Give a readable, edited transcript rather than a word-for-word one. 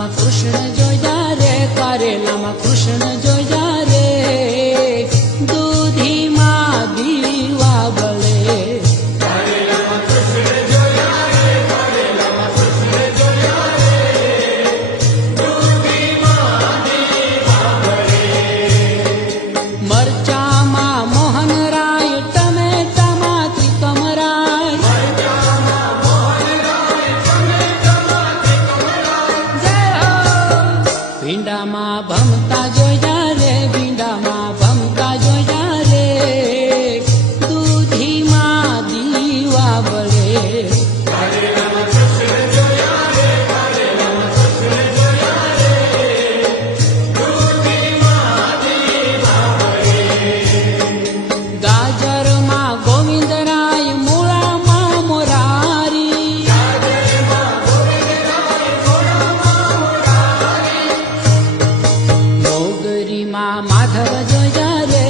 કારેલામાં કૃષ્ણ જોયા રે, કારેલામાં કૃષ્ણ જોયા રે, દૂધીમાં દીવા બળે. કારેલામાં કૃષ્ણ જોયા રે, કારેલામાં કૃષ્ણ જોયા રે, દૂધીમાં દીવા બળે. મરચામાં મોહનરાય, ટમેટામાં ત્રિકમરાય, મરચામાં મોહનરાય, ટમેટામાં ત્રિકમરાય. જય હો. ભીંડામાં ભમતા જોયા રે, ભીંડામાં ભમતા જોયા રે, દૂધીમાં દીવા બળે. કારેલામાં કૃષ્ણ જોયા રે, કારેલામાં કૃષ્ણ જોયા રે, દૂધીમાં દીવા બળે. ગાજરમાં ગોવિંદરાય, મૂળામાં મોરારી, ગાજરમાં ગોવિંદરાય, ગોળામાં મોરારી. મોગરીમાં માધવ જોયા રે,